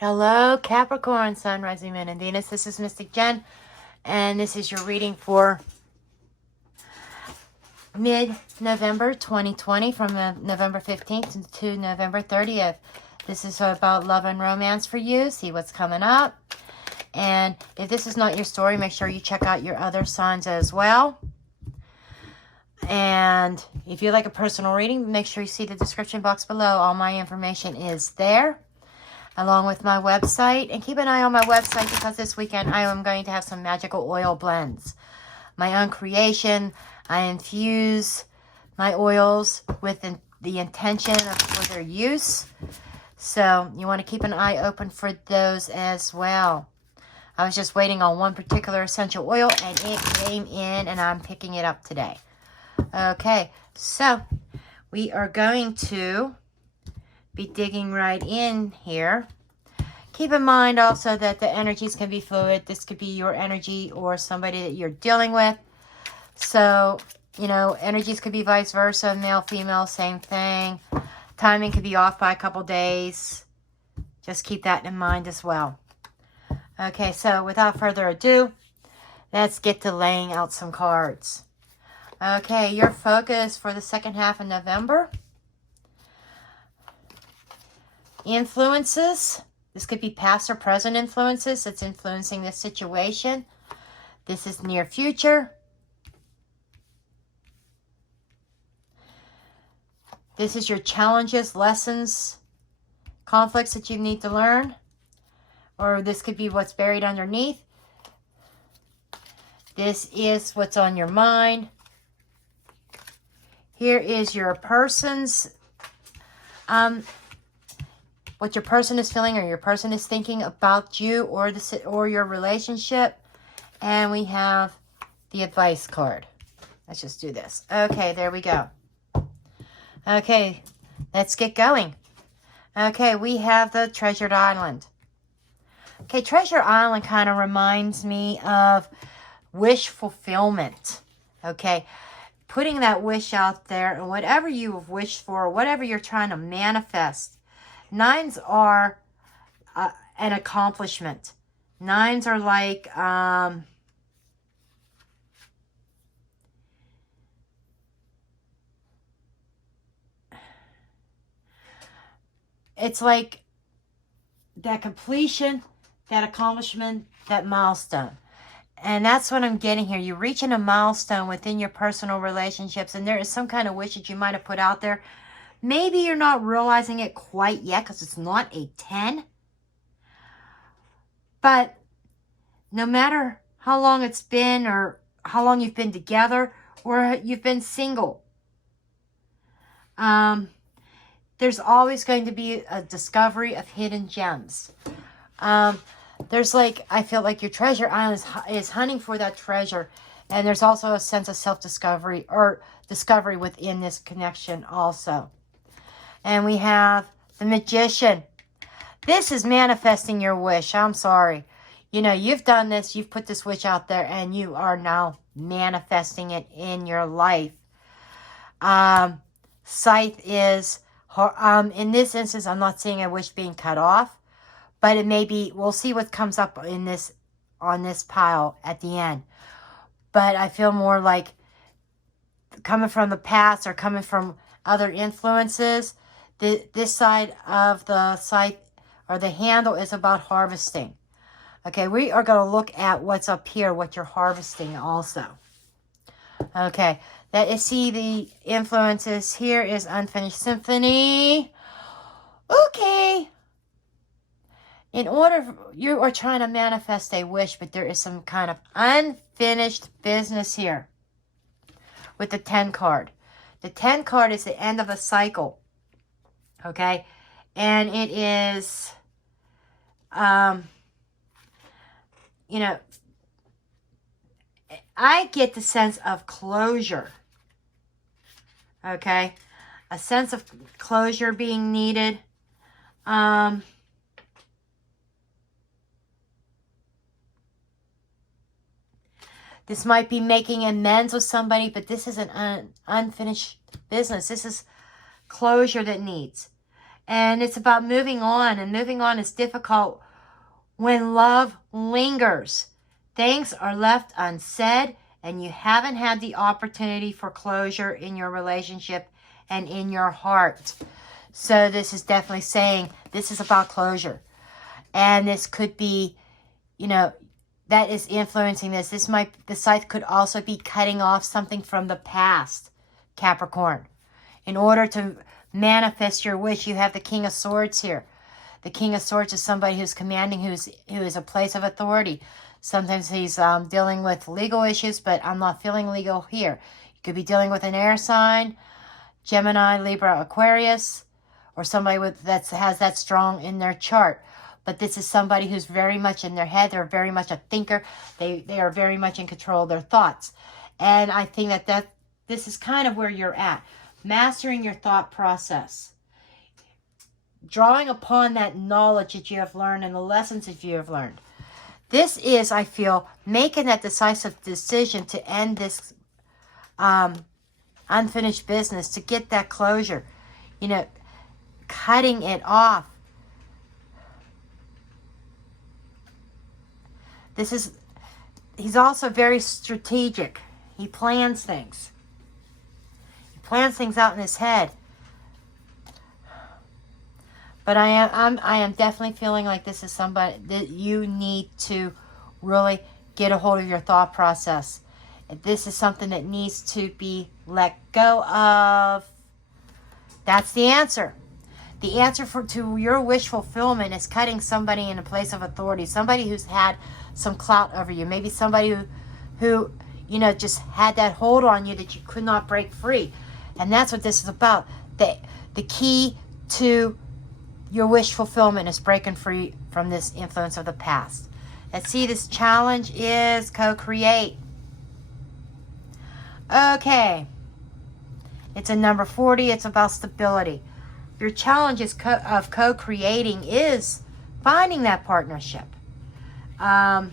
Hello, Capricorn, Sun, Rising, Moon, and Venus. This is Mystic Jen, and this is your reading for mid-November 2020 from November 15th to November 30th. This is about love and romance for you. See what's coming up. And if this is not your story, make sure you check out your other signs as well. And if you'd like a personal reading, make sure you see the description box below. All my information is there, along with my website. And keep an eye on my website because this weekend I am going to have some magical oil blends. My own creation. I infuse my oils with the intention for their use. So you want to keep an eye open for those as well. I was just waiting on one particular essential oil and it came in and I'm picking it up today. Okay, so we are going to be digging right in here. Keep in mind also that the energies can be fluid. This could be your energy or somebody that you're dealing with. So, energies could be vice versa, male, female, same thing. Timing could be off by a couple days. Just keep that in mind as well. Okay, so without further ado, let's get to laying out some cards. Okay, your focus for the second half of November. Influences. This could be past or present influences that's influencing this situation. This is near future. This is your challenges, lessons, conflicts that you need to learn. Or this could be what's buried underneath. This is what's on your mind. Here is your person's, what your person is feeling or your person is thinking about you or your relationship. And we have the advice card. Let's just do this. Okay, there we go. Okay, let's get going. Okay, we have the Treasured Island. Okay, Treasure Island kind of reminds me of wish fulfillment. Okay, putting that wish out there and whatever you have wished for, whatever you're trying to manifest. Nines are an accomplishment. Nines are like, it's like that completion, that accomplishment, that milestone. And that's what I'm getting here. You're reaching a milestone within your personal relationships, and there is some kind of wish that you might have put out there. Maybe you're not realizing it quite yet because it's not a 10. But no matter how long it's been or how long you've been together or you've been single, there's always going to be a discovery of hidden gems. There's I feel like your treasure island is hunting for that treasure. And there's also a sense of self-discovery or discovery within this connection also. And we have the Magician. This is manifesting your wish. I'm sorry. You've done this. You've put this wish out there and you are now manifesting it in your life. Scythe is, in this instance, I'm not seeing a wish being cut off. But it may be, we'll see what comes up on this pile at the end. But I feel more like coming from the past or coming from other influences. This side of the scythe or the handle is about harvesting. Okay, we are going to look at what's up here, what you're harvesting also. Okay, see the influences here is Unfinished Symphony. Okay. You are trying to manifest a wish, but there is some kind of unfinished business here with the 10 card. The 10 card is the end of a cycle, okay? And it is, I get the sense of closure, okay? A sense of closure being needed. This might be making amends with somebody, but this is an unfinished business. This is closure that needs. And it's about moving on. And moving on is difficult when love lingers. Things are left unsaid and you haven't had the opportunity for closure in your relationship and in your heart. So this is definitely saying this is about closure. And this could be, that is influencing this. The scythe could also be cutting off something from the past, Capricorn. In order to manifest your wish, you have the King of Swords here. The King of Swords is somebody who's commanding, who is a place of authority. Sometimes he's dealing with legal issues, but I'm not feeling legal here. You could be dealing with an air sign, Gemini, Libra, Aquarius, or somebody that has that strong in their chart. But this is somebody who's very much in their head. They're very much a thinker. They are very much in control of their thoughts. And I think that this is kind of where you're at. Mastering your thought process. Drawing upon that knowledge that you have learned and the lessons that you have learned. This is, I feel, making that decisive decision to end this unfinished business, to get that closure. Cutting it off. He's also very strategic. He plans things. He plans things out in his head. But I am definitely feeling like this is somebody that you need to really get a hold of your thought process. This is something that needs to be let go of. That's the answer. The answer to your wish fulfillment is cutting somebody in a place of authority. Somebody who's had some clout over you. Maybe somebody who just had that hold on you that you could not break free. And that's what this is about. The key to your wish fulfillment is breaking free from this influence of the past. Let's see, this challenge is co-create. Okay. It's a number 40. It's about stability. Your challenge of co-creating is finding that partnership. And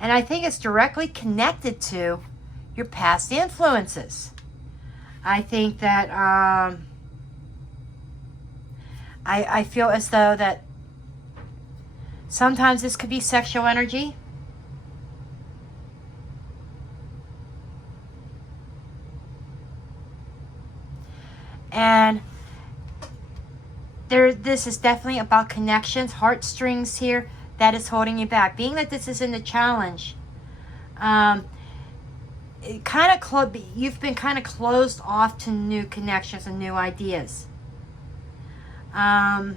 I think it's directly connected to your past influences. I think that I feel as though that sometimes this could be sexual energy. And this is definitely about connections, heartstrings here that is holding you back. Being that this is in the challenge, you've been kind of closed off to new connections and new ideas. And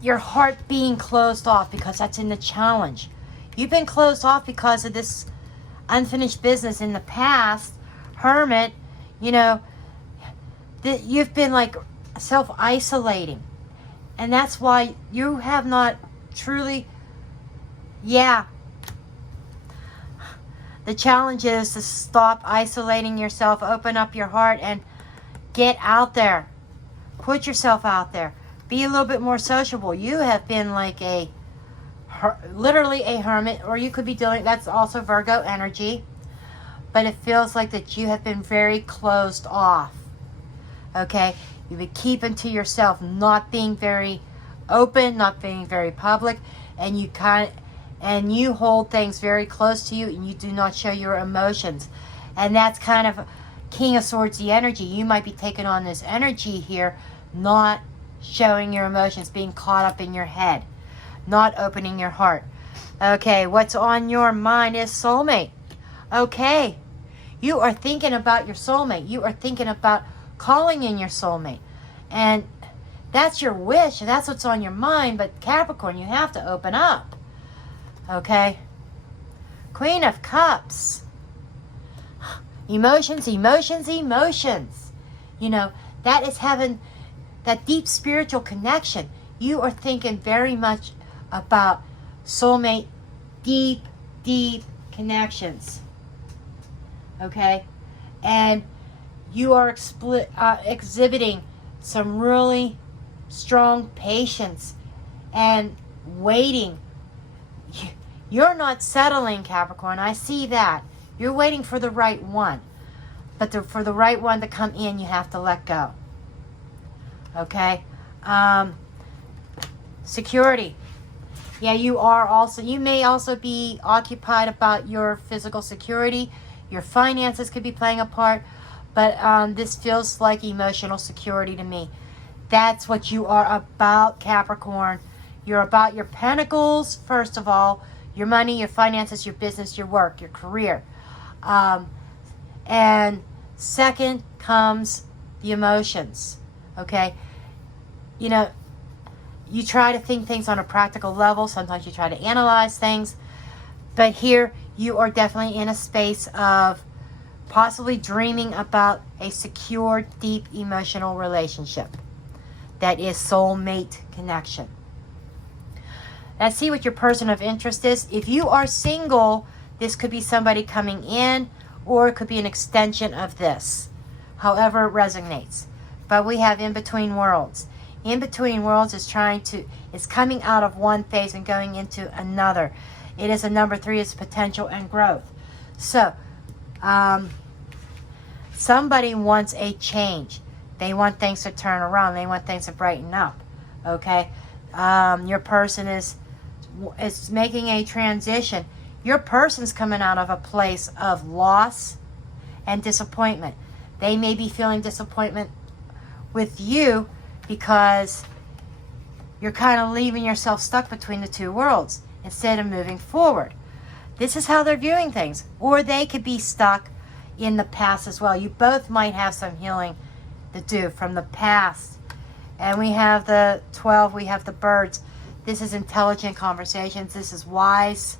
your heart being closed off because that's in the challenge. You've been closed off because of this unfinished business in the past. Hermit, that you've been like self-isolating. And that's why you have not truly, the challenge is to stop isolating yourself, open up your heart and get out there. Put yourself out there. Be a little bit more sociable. You have been like literally a hermit, or you could be doing, that's also Virgo energy. But it feels like that you have been very closed off. Okay? You've been keeping to yourself, not being very open, not being very public, and you hold things very close to you and you do not show your emotions. And that's kind of King of Swords, the energy. You might be taking on this energy here, not showing your emotions, being caught up in your head, not opening your heart. Okay, what's on your mind is soulmate. Okay, you are thinking about your soulmate. You are thinking about calling in your soulmate. And that's your wish. That's what's on your mind. But Capricorn, you have to open up. Okay? Queen of Cups. Emotions, emotions, emotions. That is having that deep spiritual connection. You are thinking very much about soulmate, deep, deep connections. Okay? And you are exhibiting some really strong patience and waiting. You're not settling, Capricorn. I see that. You're waiting for the right one. But for the right one to come in, you have to let go. Okay? Security. Yeah, you may also be occupied about your physical security. Your finances could be playing a part. But this feels like emotional security to me. That's what you are about, Capricorn. You're about your pentacles, first of all. Your money, your finances, your business, your work, your career. And second comes the emotions. Okay? You know, you try to think things on a practical level. Sometimes you try to analyze things. But here, you are definitely in a space of possibly dreaming about a secure, deep emotional relationship that is soulmate connection. Let's see what your person of interest is. If you are single, this could be somebody coming in, or it could be an extension of this. However it resonates. But we have in between worlds. In between worlds is coming out of one phase and going into another. It is a number 3, it's potential and growth. So, somebody wants a change. They want things to turn around. They want things to brighten up. Okay? Your person is making a transition. Your person's coming out of a place of loss and disappointment. They may be feeling disappointment with you because you're kind of leaving yourself stuck between the two worlds instead of moving forward. This is how they're viewing things. Or they could be stuck in the past as well. You both might have some healing to do from the past. And we have the 12, we have the birds. This is intelligent conversations. This is wise.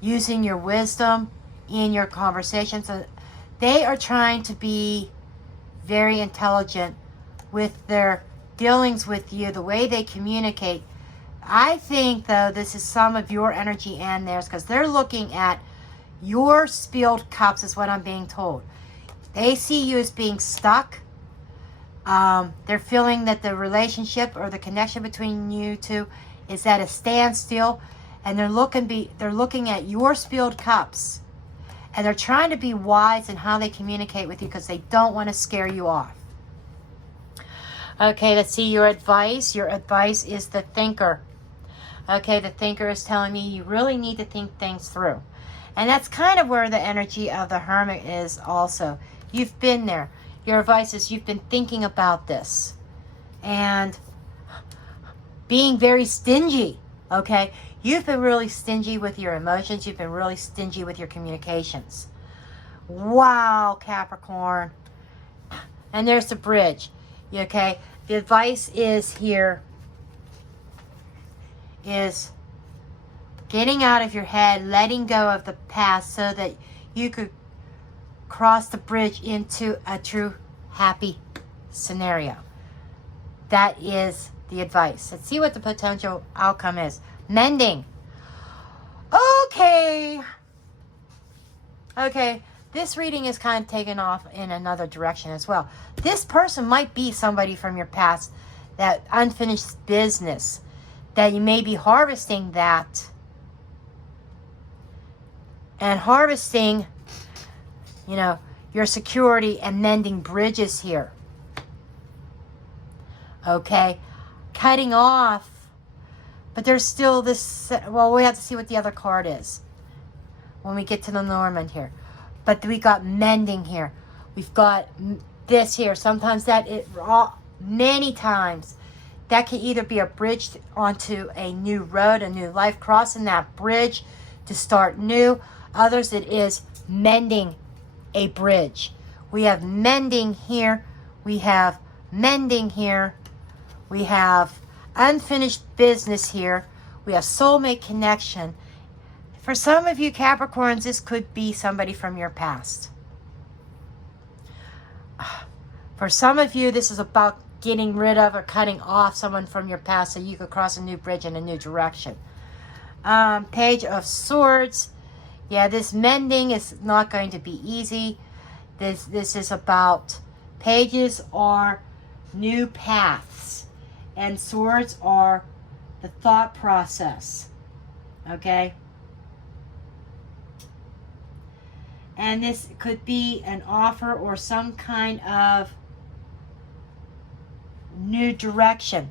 Using your wisdom in your conversations. They are trying to be very intelligent with their dealings with you, the way they communicate. I think, though, this is some of your energy and theirs, because they're looking at your spilled cups, is what I'm being told. They see you as being stuck. They're feeling that the relationship or the connection between you two is at a standstill, and they're looking at your spilled cups, and they're trying to be wise in how they communicate with you because they don't want to scare you off. Okay, let's see your advice. Your advice is the thinker. Okay, the thinker is telling me you really need to think things through. And that's kind of where the energy of the hermit is also. You've been there. Your advice is you've been thinking about this. And being very stingy, okay? You've been really stingy with your emotions. You've been really stingy with your communications. Wow, Capricorn. And there's the bridge, okay? The advice is here is getting out of your head, letting go of the past so that you could cross the bridge into a true happy scenario. That is the advice. Let's see what the potential outcome is. Mending. Okay, this reading is kind of taken off in another direction as well. This person might be somebody from your past, that unfinished business, that you may be harvesting that. And harvesting, your security and mending bridges here. Okay, cutting off. But there's still this, well, we have to see what the other card is when we get to the Normand here. But we got mending here. We've got this here. Sometimes many times, that can either be a bridge onto a new road, a new life, crossing that bridge to start new. Others, it is mending a bridge. We have mending here. We have mending here. We have unfinished business here. We have soulmate connection. For some of you Capricorns, this could be somebody from your past. For some of you, this is about getting rid of or cutting off someone from your past so you could cross a new bridge in a new direction. Page of Swords. Yeah, this mending is not going to be easy. This is about, pages are new paths, and swords are the thought process. Okay? And this could be an offer or some kind of new direction.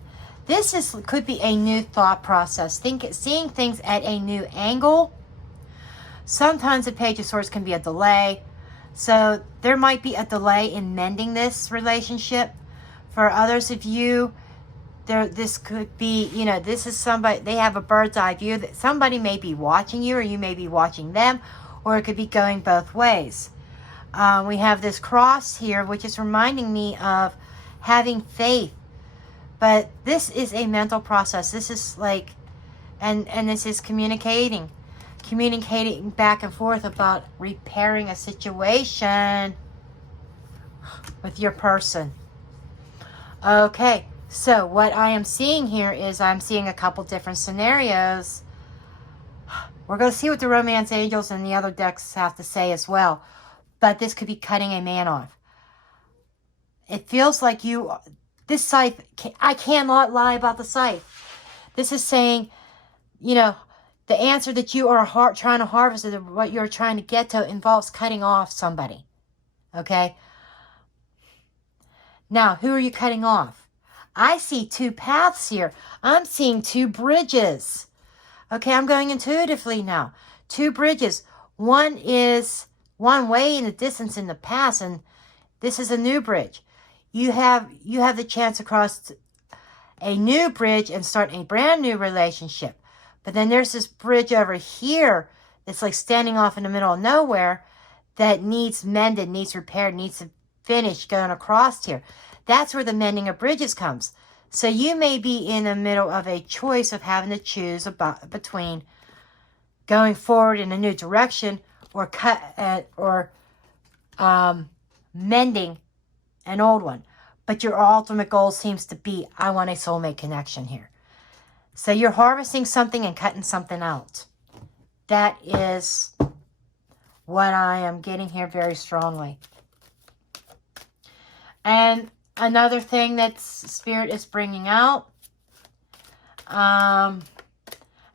Could be a new thought process. Seeing things at a new angle. Sometimes the Page of Swords can be a delay. So there might be a delay in mending this relationship. For others of you, this could be, this is somebody, they have a bird's eye view that somebody may be watching you or you may be watching them, or it could be going both ways. We have this cross here, which is reminding me of having faith. But this is a mental process. This is like, and this is communicating back and forth about repairing a situation with your person. Okay, so what I am seeing here is I'm seeing a couple different scenarios. We're going to see what the Romance Angels and the other decks have to say as well. But this could be cutting a man off. It feels like this scythe, I cannot lie about the scythe. This is saying, the answer that you are trying to harvest, or what you're trying to get to, involves cutting off somebody. Okay? Now, who are you cutting off? I see two paths here. I'm seeing two bridges. Okay, I'm going intuitively now. Two bridges. One is one way in the distance in the past, and this is a new bridge. You have the chance to cross a new bridge and start a brand new relationship. But then there's this bridge over here that's like standing off in the middle of nowhere that needs mended, needs repaired, needs to finish going across here. That's where the mending of bridges comes. So you may be in the middle of a choice of having to choose between going forward in a new direction or mending an old one. But your ultimate goal seems to be, I want a soulmate connection here. So you're harvesting something and cutting something out. That is what I am getting here very strongly. And another thing that Spirit is bringing out, and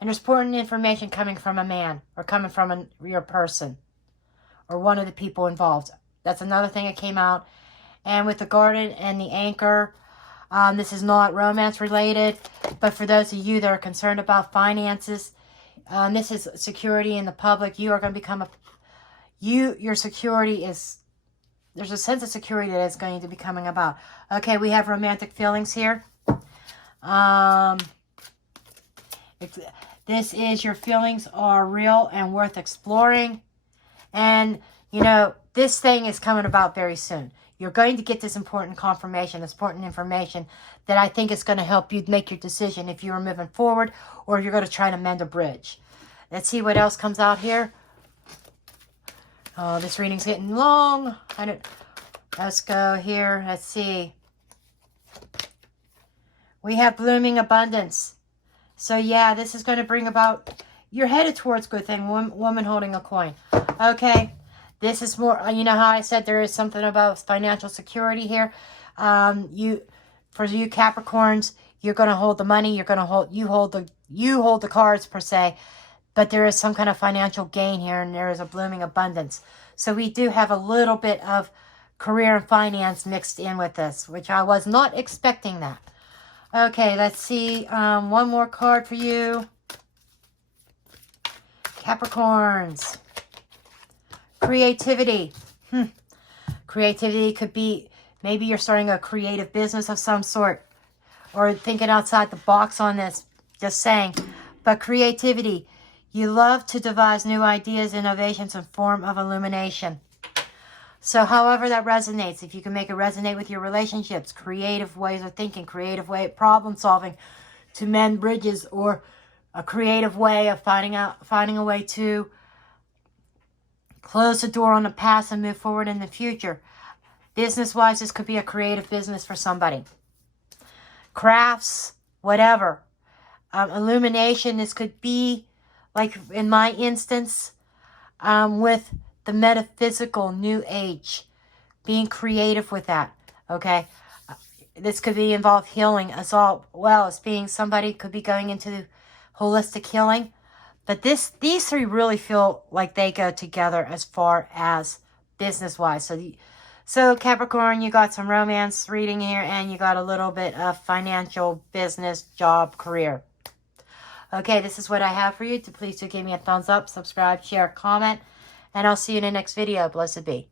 there's important information coming from a man, or coming from your person, or one of the people involved. That's another thing that came out. And with the Garden and the Anchor, this is not romance related, but for those of you that are concerned about finances, this is security in the public. You are going to become your security is, there's a sense of security that is going to be coming about. Okay, we have romantic feelings here. This is, your feelings are real and worth exploring. And, this thing is coming about very soon. You're going to get this important confirmation, this important information that I think is going to help you make your decision if you're moving forward or if you're going to try to mend a bridge. Let's see what else comes out here. Oh, this reading's getting long. Let's go here. Let's see. We have blooming abundance. So yeah, this is going to bring about, you're headed towards good thing. Woman holding a coin. Okay. This is more, how I said there is something about financial security here. For you Capricorns, you're going to hold the money. You hold the cards per se, but there is some kind of financial gain here, and there is a blooming abundance. So we do have a little bit of career and finance mixed in with this, which I was not expecting that. Okay, let's see. One more card for you, Capricorns. Creativity. Creativity could be, maybe you're starting a creative business of some sort, or thinking outside the box on this, just saying. But creativity, you love to devise new ideas, innovations, and form of illumination. So however that resonates, if you can make it resonate with your relationships, creative ways of thinking, creative way of problem solving to mend bridges, or a creative way of finding a way to close the door on the past and move forward in the future. Business-wise, this could be a creative business for somebody. Crafts, whatever. Illumination, this could be, like in my instance, with the metaphysical new age. Being creative with that, okay? This could be involve healing as well as being somebody could be going into holistic healing. But these three really feel like they go together as far as business-wise. So Capricorn, you got some romance reading here, and you got a little bit of financial, business, job, career. Okay, this is what I have for you. Please do give me a thumbs up, subscribe, share, comment, and I'll see you in the next video. Blessed be.